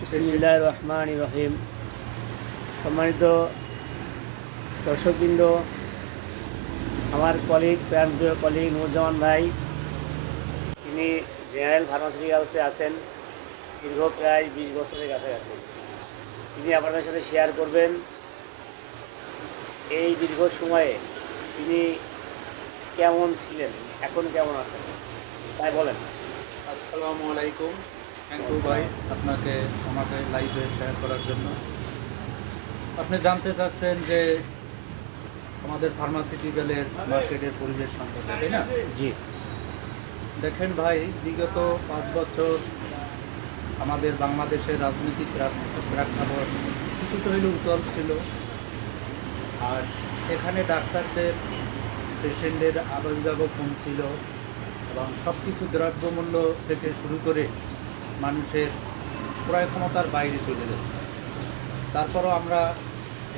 বিসমিল্লাহির রহমানির রহিম। সম্মানিত দর্শকবৃন্দ, আমার প্রাণপ্রিয় কলিগ নুরুজ্জামান ভাই, তিনি জেনারেল ফার্মাসিউটিক্যালসে আছেন দীর্ঘ প্রায় 20 বছরের কাছাকাছি। তিনি আপনাদের সাথে শেয়ার করবেন এই দীর্ঘ সময়ে তিনি কেমন ছিলেন, এখন কেমন আছেন, তাই বলেন। আসসালামু আলাইকুম অ্যাঙ্কু ভাই, আপনাকে আমাকে লাইভে শেয়ার করার জন্য। আপনি জানতে চাচ্ছেন যে আমাদের ফার্মাসিউটিক্যালের মার্কেটের পরিবেশ সম্পর্কে, তাই না? জি। দেখেন ভাই, বিগত 5 বছর আমাদের বাংলাদেশের রাজনৈতিক প্রেক্ষাপট কিছুটা হইলেও উজ্জ্বল ছিল। আর এখানে ডাক্তারদের, পেশেন্টের আবির্ভাবও কম ছিল এবং সব কিছু দ্রব্যমূল্য থেকে শুরু করে মানুষের ক্রয় ক্ষমতার বাইরে চলে গেছে। তারপরও আমরা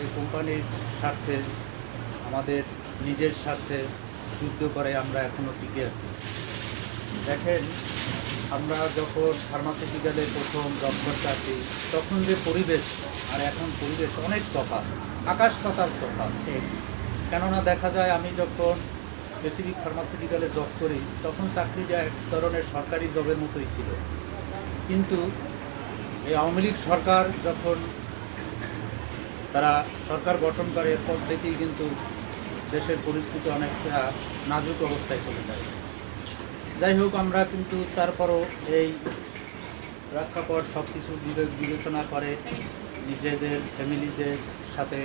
এই কোম্পানির স্বার্থে, আমাদের নিজের স্বার্থে যুদ্ধ করে আমরা এখনও টিকে আছি। দেখেন, আমরা যখন ফার্মাসিউটিক্যালে প্রথম জব করতে আসি, তখন যে পরিবেশ আর এখন পরিবেশ অনেক তফাৎ, আকাশ পাতাল তফাৎ। কেননা দেখা যায়, আমি যখন স্পেসিফিক ফার্মাসিউটিক্যালে জব করি তখন চাকরিটা এক ধরনের সরকারি জবের মতোই ছিল। কিন্তু এই আওয়ামী লীগ সরকার যখন তারা সরকার গঠন করে, এরপর থেকেই কিন্তু দেশের পরিস্থিতি অনেকটা নাজুক অবস্থায় চলে যায়। যাই হোক, আমরা কিন্তু তারপরও এই প্রেক্ষাপট সব কিছু বিবেচনা করে নিজেদের ফ্যামিলিদের সাথে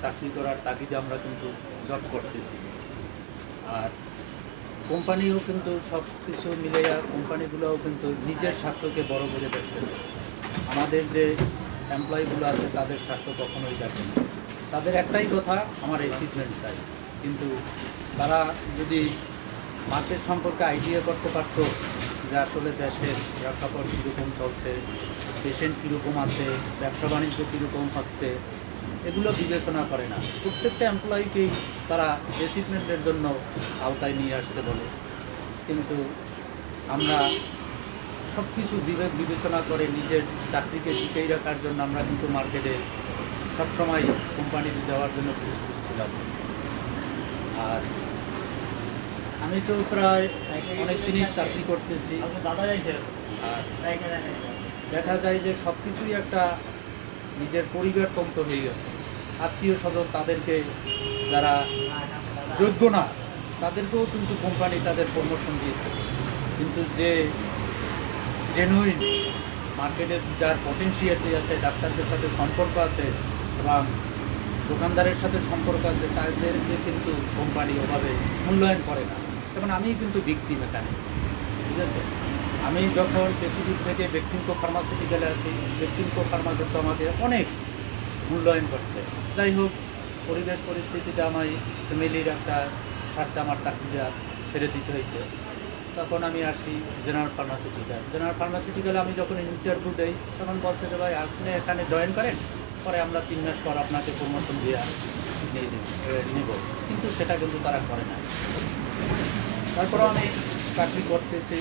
চাকরি করার তাগিদে আমরা কিন্তু জব করতেছি। আর কোম্পানিও কিন্তু সব কিছু মিলিয়ে, কোম্পানিগুলোও কিন্তু নিজের স্বার্থকে বড় করে দেখতেছে। আমাদের যে এমপ্লয়িগুলো আছে তাদের স্বার্থ কখনোই দেখে না। তাদের একটাই কথা, আমার অ্যাচিভমেন্ট চাই। কিন্তু তারা যদি মার্কেট সম্পর্কে আইডিয়া করতে পারতো যে আসলে দেশের প্রেক্ষাপট কীরকম চলছে, পেশেন্ট কীরকম আছে, ব্যবসা বাণিজ্য কীরকম হচ্ছে, এগুলো বিবেচনা করে না। প্রত্যেকটা এমপ্লয়িকেই তারা অ্যাচিভমেন্টের জন্য আওতায় নিয়ে আসতে বলে। কিন্তু আমরা সব কিছু বিবেচনা করে নিজের চাকরিকে টিকিয়ে রাখার জন্য আমরা কিন্তু মার্কেটে সবসময় কোম্পানি দেওয়ার জন্য প্রস্তুত ছিলাম। আর আমি তো প্রায় অনেক দিনই চাকরি করতেছি। আর দেখা যায় যে সব কিছুই একটা নিজের পরিবারতন্ত্র হয়ে গেছে। আত্মীয় স্বজন, তাদেরকে যারা যোগ্য না তাদেরকেও কিন্তু কোম্পানি তাদের প্রমোশন দিয়ে থাকে। কিন্তু যে জেনুইন মার্কেটে যার পটেনশিয়ালিটি আছে, ডাক্তারদের সাথে সম্পর্ক আছে এবং দোকানদারের সাথে সম্পর্ক আছে, তাদেরকে কিন্তু কোম্পানি ওভাবে মূল্যায়ন করে না। যেমন আমি কিন্তু ভিকটিম এখানে, ঠিক আছে? আমি যখন পেসিফিক থেকে বেক্সিমকো ফার্মাসিউটিক্যালে আছি, বেক্সিমকো ফার্মা কিন্তু আমাকে অনেক মূল্যায়ন করছে। যাই হোক, পরিবেশ পরিস্থিতিতে আমার ফ্যামিলির একটা স্বার্থে আমার চাকরিটা ছেড়ে দিতে হয়েছে। তখন আমি আসি জেনারেল ফার্মাসিউটিক্যালে। আমি যখন ইন্টারভিউ দেই তখন বলছে যে ভাই, আপনি এখানে জয়েন করেন, পরে আমরা 3 মাস পর আপনাকে প্রমোশন দিয়ে নেব। কিন্তু সেটা কিন্তু তারা করে না। তারপরেও আমি চাকরি করতেছি,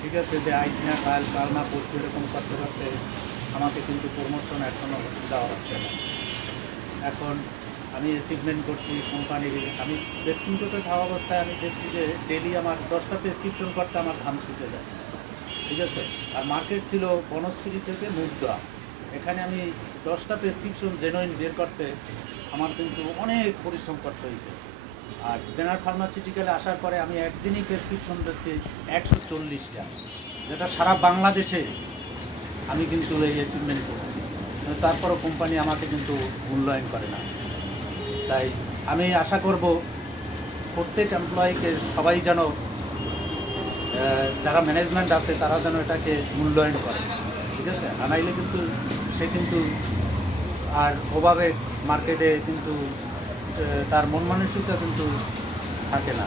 ঠিক আছে, যে আজ না কাল, কাল না পরশু, এরকম করতে করতে আমাকে কিন্তু প্রমোশন এখনও দেওয়া হচ্ছে না। এখন আমি অ্যাচিভমেন্ট করছি কোম্পানির। আমি বেক্সিমকোতে থাকা অবস্থায় আমি দেখছি যে ডেলি আমার 10টা প্রেসক্রিপশন করতে আমার ঘাম ছুটে যায়, ঠিক আছে? আর মার্কেট ছিল বনশ্রী থেকে মুগদা। এখানে আমি 10টা প্রেসক্রিপশন জেনুইন বের করতে আমার কিন্তু অনেক পরিশ্রম করতে হয়েছে। আর জেনারেল ফার্মাসিউটিক্যালে আসার পরে আমি একদিনই প্রেসক্রিপশন দেখছি 140টা, যেটা সারা বাংলাদেশে আমি কিন্তু এই অ্যাচিভমেন্ট করছি। তারপরও কোম্পানি আমাকে কিন্তু মূল্যায়ন করে না। তাই আমি আশা করব প্রত্যেক এমপ্লয়িকে সবাই যেন, যারা ম্যানেজমেন্ট আছে তারা যেন এটাকে মূল্যায়ন করে, ঠিক আছে? আনাইলে কিন্তু সে কিন্তু আর ওভাবে মার্কেটে কিন্তু তার মন মানসিকতা কিন্তু থাকে না।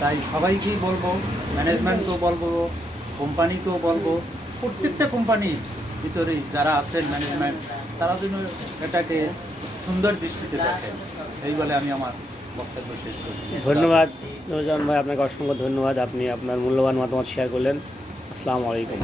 তাই সবাইকেই বলবো, ম্যানেজমেন্টকেও বলবো, কোম্পানিকেও বলবো, প্রত্যেকটা কোম্পানির ভিতরেই যারা আছেন ম্যানেজমেন্ট, তারা যেন এটাকে সুন্দর দৃষ্টিতে দেখেন। এই বলে আমি আমার বক্তব্য শেষ করছি। ধন্যবাদ নুরুজ্জামান ভাই, আপনাকে অসংখ্য ধন্যবাদ। আপনি আপনার মূল্যবান মতামত শেয়ার করলেন। আসসালামু আলাইকুম।